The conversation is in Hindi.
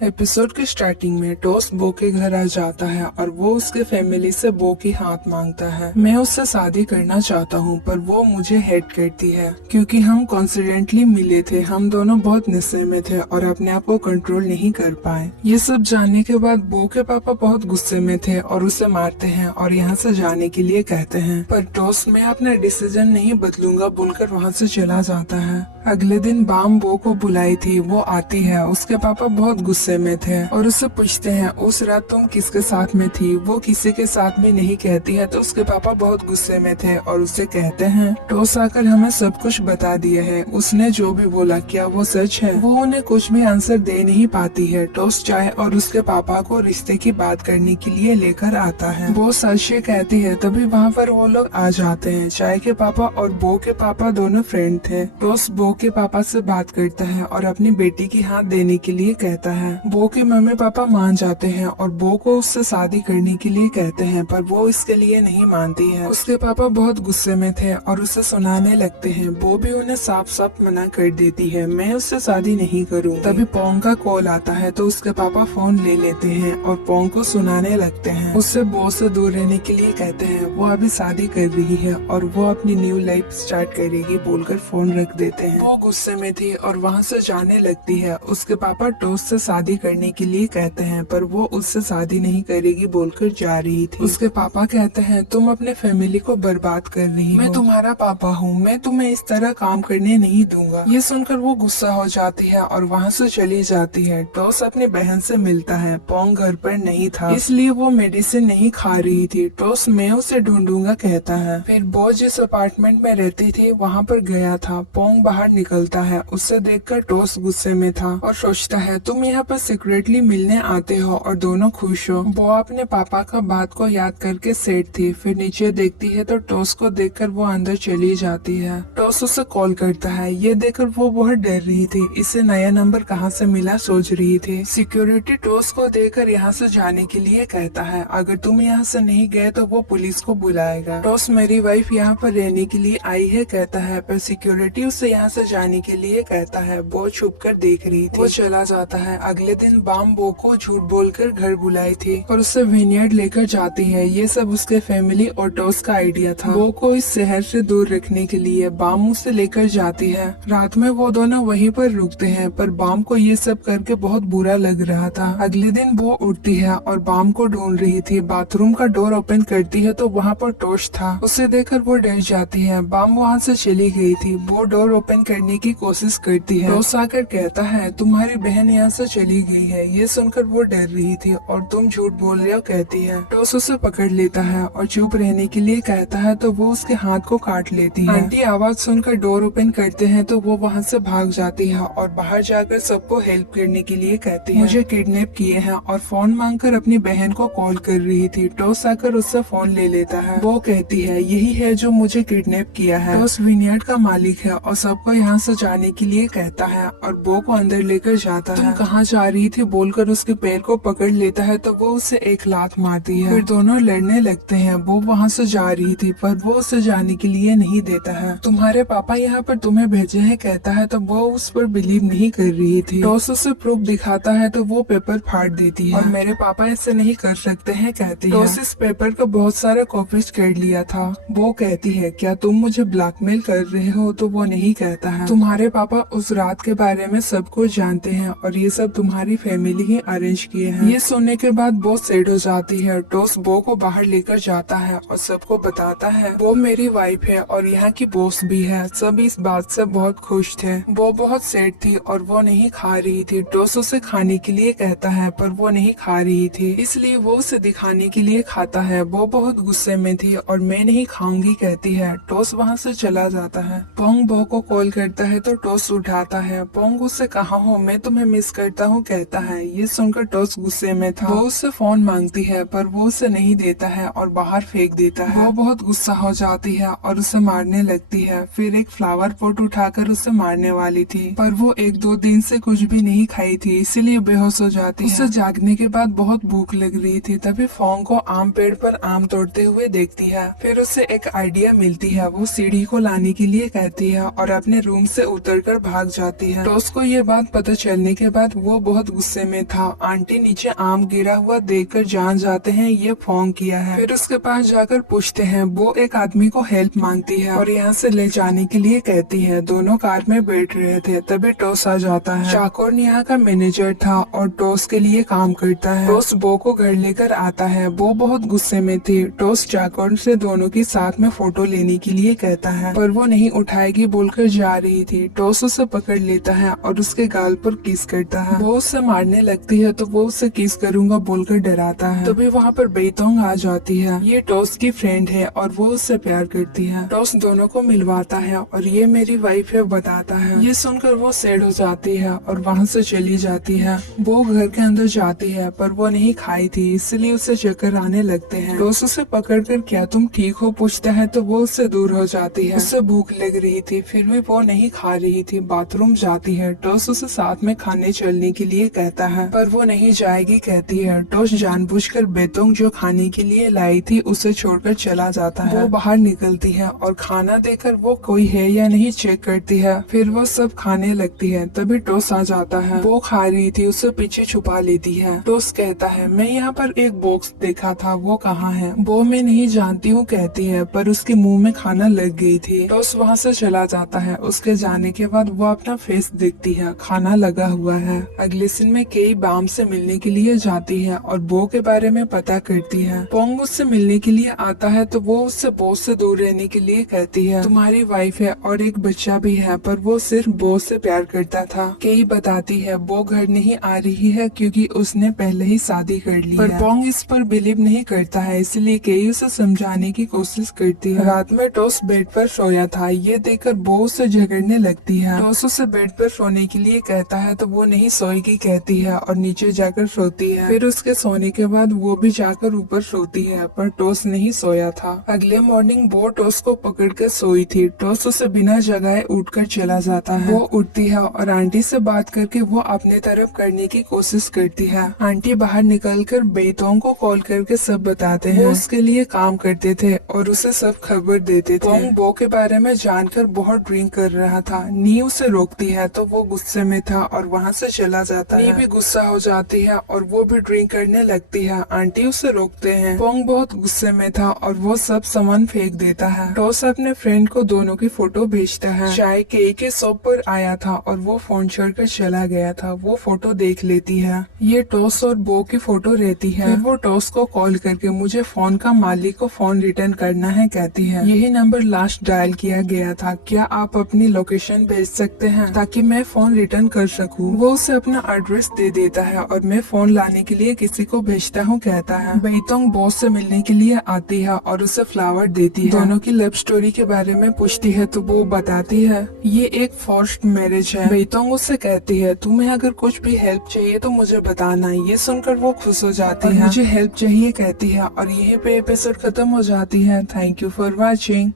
एपिसोड के स्टार्टिंग में टॉस बो के घर आ जाता है और वो उसके फैमिली से बो की हाथ मांगता है। मैं उससे शादी करना चाहता हूँ पर वो मुझे हेट करती है क्योंकि हम कॉन्सिडेंटली मिले थे। हम दोनों बहुत नशे में थे और अपने आप को कंट्रोल नहीं कर पाए। ये सब जानने के बाद बो के पापा बहुत गुस्से में थे और उसे मारते हैं और यहाँ से जाने के लिए कहते हैं। पर टॉस मैं अपना डिसीजन नहीं बदलूंगा बोलकर वहाँ से चला जाता है। अगले दिन बाम बो को बुलाई थी, वो आती है। उसके पापा बहुत गुस्से में थे और उससे पूछते हैं उस रात तुम किसके साथ में थी। वो किसी के साथ में नहीं कहती है तो उसके पापा बहुत गुस्से में थे और उससे कहते हैं टॉस आकर हमें सब कुछ बता दिया है, उसने जो भी बोला क्या वो सच है। वो उन्हें कुछ भी आंसर दे नहीं पाती है। टॉस चाय और उसके पापा को रिश्ते की बात करने के लिए लेकर आता है। वो सच कहती है तभी वहाँ पर वो लोग आ जाते हैं। चाय के पापा और बो के पापा दोनों फ्रेंड थे। टॉस बो के पापा से बात करता है और अपनी बेटी की हाथ देने के लिए कहता है। बो के मम्मी पापा मान जाते हैं और बो को उससे शादी करने के लिए कहते हैं पर वो इसके लिए नहीं मानती है। उसके पापा बहुत गुस्से में थे और उसे सुनाने लगते हैं। बो भी उन्हें साफ साफ मना कर देती है, मैं उससे शादी नहीं करूँ। तभी पोंग का कॉल आता है तो उसके पापा फोन ले लेते हैं और पोंग को सुनाने लगते हैं। उससे बो से दूर रहने के लिए कहते हैं। वो अभी शादी कर रही है और वो अपनी न्यू लाइफ स्टार्ट करेगी बोलकर फोन रख देते हैं। वो गुस्से में थी और वहाँ से जाने लगती है। उसके पापा टॉस से शादी करने के लिए कहते हैं पर वो उससे शादी नहीं करेगी बोलकर जा रही थी। उसके पापा कहते हैं तुम अपने फैमिली को बर्बाद कर रही हो, मैं तुम्हारा पापा हूँ, मैं तुम्हें इस तरह काम करने नहीं दूंगा। ये सुनकर वो गुस्सा हो जाती है और वहाँ से चली जाती है। टॉस अपनी बहन से मिलता है। पोंग घर पर नहीं था इसलिए वो मेडिसिन नहीं खा रही थी। टॉस मैं उसे ढूंढूंगा कहता है। फिर बो जिस अपार्टमेंट में रहती थी वहाँ पर गया था। पोंग बाहर निकलता है। उससे देखकर टॉस गुस्से में था और सोचता है तुम यहाँ पर सीक्रेटली मिलने आते हो और दोनों खुश हो। वो अपने पापा का बात को याद करके सेट थी। फिर नीचे देखती है तो टॉस को देखकर वो अंदर चली जाती है। टॉस उसे कॉल करता है। ये देखकर वो बहुत डर रही थी। इसे नया नंबर कहाँ से मिला सोच रही थी। सिक्योरिटी टॉस को देखकर यहाँ से जाने के लिए कहता है अगर तुम यहाँ से नहीं गए तो वो पुलिस को बुलाएगा। टॉस मेरी वाइफ यहाँ पर रहने के लिए आई है कहता है पर सिक्योरिटी उसे यहाँ से जाने के लिए कहता है। वो छुप कर देख रही थी। वो चला जाता है। अगले दिन बाम बो को झूठ बोलकर घर बुलाई थी और उससे विनियर्ड लेकर जाती है। ये सब उसके फैमिली और टॉस का आइडिया था। बो को इस शहर से दूर रखने के लिए बाम उसे लेकर जाती है। रात में वो दोनों वहीं पर रुकते हैं पर बाम को ये सब करके बहुत बुरा लग रहा था। अगले दिन वो उठती है और बाम को ढूंढ रही थी। बाथरूम का डोर ओपन करती है तो वहाँ पर टॉस था। उसे देखकर वो डर जाती है। बाम वहाँ से चली गई थी। वो डोर ओपन करने की कोशिश करती है। टॉस आकर कहता है तुम्हारी बहन यहाँ से चली गई है। ये सुनकर वो डर रही थी और तुम झूठ बोल रहे हो कहती है। टॉस उसे पकड़ लेता है और चुप रहने के लिए कहता है तो वो उसके हाथ को काट लेती है। आंटी आवाज सुनकर डोर ओपन करते हैं तो वो वहाँ से भाग जाती है और बाहर जाकर सबको हेल्प करने के लिए कहती है। मुझे किडनैप किए हैं और फोन मांगकर अपनी बहन को कॉल कर रही थी। टॉस आकर उससे फोन ले लेता है। वो कहती है यही है जो मुझे किडनैप किया है। टॉस विनियर्ड का मालिक है और सबको यहाँ से जाने के लिए कहता है और बो को अंदर लेकर जाता है। तुम कहाँ जा रही थी बोलकर उसके पैर को पकड़ लेता है तो वो उसे एक लात मारती है। फिर दोनों लड़ने लगते हैं। वो वहाँ से जा रही थी पर वो उसे जाने के लिए नहीं देता है। तुम्हारे पापा यहाँ पर तुम्हें भेजे हैं कहता है तो वो उस पर बिलीव नहीं कर रही थी। टॉस उसे प्रूफ दिखाता है तो वो पेपर फाड़ देती है और मेरे पापा ऐसे नहीं कर सकते हैं कहती है। टॉस इस पेपर का बहुत सारा कॉपीज कर लिया था। वो कहती है क्या तुम मुझे ब्लैकमेल कर रहे हो तो वो नहीं कहता है तुम्हारे पापा उस रात के बारे में सब कुछ जानते हैं और ये सब तुम्हारी फैमिली ही अरेंज किए हैं। ये सुनने के बाद बहुत सैड हो जाती है। टॉस बो को बाहर लेकर जाता है और सबको बताता है वो मेरी वाइफ है और यहाँ की बॉस भी है। सब इस बात से बहुत खुश थे। वो बहुत सैड थी और वो नहीं खा रही थी। टॉस उसे खाने के लिए कहता है पर वो नहीं खा रही थी इसलिए वो उसे दिखाने के लिए खाता है। वो बहुत गुस्से में थी और मैं नहीं खाऊंगी कहती है। टॉस वहाँ से चला जाता है। पोंग बो को कॉल करता है तो टॉस उठाता है। पोंग उससे कहाँ हो, मैं तुम्हें मिस करता हूँ कहता है। ये सुनकर टॉस गुस्से में था। वो उससे फोन मांगती है पर वो उसे नहीं देता है और बाहर फेंक देता है। वो बहुत गुस्सा हो जाती है और उसे मारने लगती है। फिर एक फ्लावर पॉट उठाकर उसे मारने वाली थी पर वो 1-2 दिन से कुछ भी नहीं खाई थी इसीलिए बेहोश हो जाती है। उसे जागने के बाद बहुत भूख लग रही थी तभी फोंग को आम पेड़ पर आम तोड़ते हुए देखती है। फिर उसे एक आइडिया मिलती है। वो सीढ़ी को लाने के लिए कहती है और अपने रूम से उतरकर भाग जाती है। टॉस को ये बात पता चलने के बाद वो बहुत गुस्से में था। आंटी नीचे आम गिरा हुआ देखकर जान जाते हैं ये फोन किया है। फिर उसके पास जाकर पूछते हैं। वो एक आदमी को हेल्प मांगती है और यहाँ से ले जाने के लिए कहती है। दोनों कार में बैठ रहे थे तभी टॉस आ जाता है। चाकोर यहाँ का मैनेजर था और टॉस के लिए काम करता है। टॉस बो को घर लेकर आता है। वो बहुत गुस्से में थी। टॉस चाकोर से दोनों की साथ में फोटो लेने के लिए कहता है पर वो नहीं उठाएगी बोलकर जा रही थी। टॉस उसे पकड़ लेता है और उसके गाल पर किस करता है। वो उसे मारने लगती है तो वो उसे किस करूंगा बोलकर डराता है। तभी वहाँ पर बेतोंग आ जाती है। ये टॉस की फ्रेंड है और वो उससे प्यार करती है। टॉस दोनों को मिलवाता है और ये मेरी वाइफ है बताता है। ये सुनकर वो सैड हो जाती है और वहाँ से चली जाती है। वो घर के अंदर जाती है पर वो नहीं खाई थी इसलिए उसे चक्कर आने लगते हैं। टॉस उसे पकड़कर क्या तुम ठीक हो पूछता है तो वो उससे दूर हो जाती है। उससे भूख लग रही थी फिर भी वो नहीं खा रही थी। बाथरूम जाती है। टॉस उसे साथ में खाने चलने के लिए कहता है पर वो नहीं जाएगी कहती है। टॉस जानबूझकर बेतोंग जो खाने के लिए लाई थी उसे छोड़कर चला जाता है। वो बाहर निकलती है और खाना देकर वो कोई है या नहीं चेक करती है। फिर वो सब खाने लगती है। तभी टॉस आ जाता है। वो खा रही थी उसे पीछे छुपा लेती है। टॉस कहता है मैं यहाँ पर एक बॉक्स देखा था वो कहाँ है। वो मैं नहीं जानती हूँ कहती है पर उसके मुंह में खाना लग गई थी। टॉस वहाँ से चला जाता है। उसके जाने के बाद वो अपना फेस देखती है खाना लगा हुआ है। अगले सीन में केई बाम से मिलने के लिए जाती है और बो के बारे में पता करती है। पोंग उससे मिलने के लिए आता है तो वो उससे बॉस से दूर रहने के लिए कहती है। तुम्हारी वाइफ है और एक बच्चा भी है पर वो सिर्फ बॉस से प्यार करता था। केई बताती है वो घर नहीं आ रही है क्योंकि उसने पहले ही शादी कर ली पर पोंग इस पर बिलीव नहीं करता है इसलिए केई उसे समझाने की कोशिश करती है। रात में टॉस बेड पर सोया था। ये देखकर वो उससे झगड़ने लगती है। टॉस उसे बेड पर सोने के लिए कहता है तो वो नहीं सोएगी कहती है और नीचे जाकर सोती है। फिर उसके सोने के बाद वो भी जाकर ऊपर सोती है पर टॉस नहीं सोया था। अगले मॉर्निंग वो टॉस को पकड़ कर सोई थी। टॉस उसे बिना जगाए उठकर चला जाता है। वो उठती है और आंटी से बात करके वो अपने तरफ करने की कोशिश करती है। आंटी बाहर निकलकर बेतोंग को कॉल करके सब बताते हैं। वो उसके लिए काम करते थे और उसे सब खबर देते थे। पोंग बो के बारे में जानकर बहुत ड्रिंक कर रहा था। नी उसे रोकती है तो वो गुस्से में था और वहाँ से चला जाता है। नी भी गुस्सा हो जाती है और वो भी ड्रिंक करने लगती है। आंटी उसे रोकते हैं। पोंग बहुत गुस्से में था और वो सब सामान फेंक देता है। टॉस अपने फ्रेंड को दोनों की फोटो भेजता है। चाय केई के शॉप पर आया था और वो फोन छोड़कर चला गया था। वो फोटो देख लेती है। ये टॉस और बो की फोटो रहती है। फिर वो टॉस को कॉल करके मुझे फोन का मालिक को फोन रिटर्न करना है कहती है। यही नंबर लास्ट डायल किया गया था। क्या आप अपनी लोकेशन भेज सकते हैं ताकि मैं फोन रिटर्न कर सकूं। वो उसे अपना एड्रेस दे देता है और मैं फोन लाने के लिए किसी को भेजता हूँ कहता है। बेतोंग बॉस से मिलने के लिए आती है और उसे फ्लावर देती है। दोनों की लव स्टोरी के बारे में पूछती है तो वो बताती है ये एक फोर्स्ड मैरिज है। बेतोंग उससे कहती है तुम्हें अगर कुछ भी हेल्प चाहिए तो मुझे बताना। ये सुनकर वो खुश हो जाती है। मुझे हेल्प चाहिए कहती है और यहीं पे एपिसोड खत्म हो जाती है। Thank you for watching.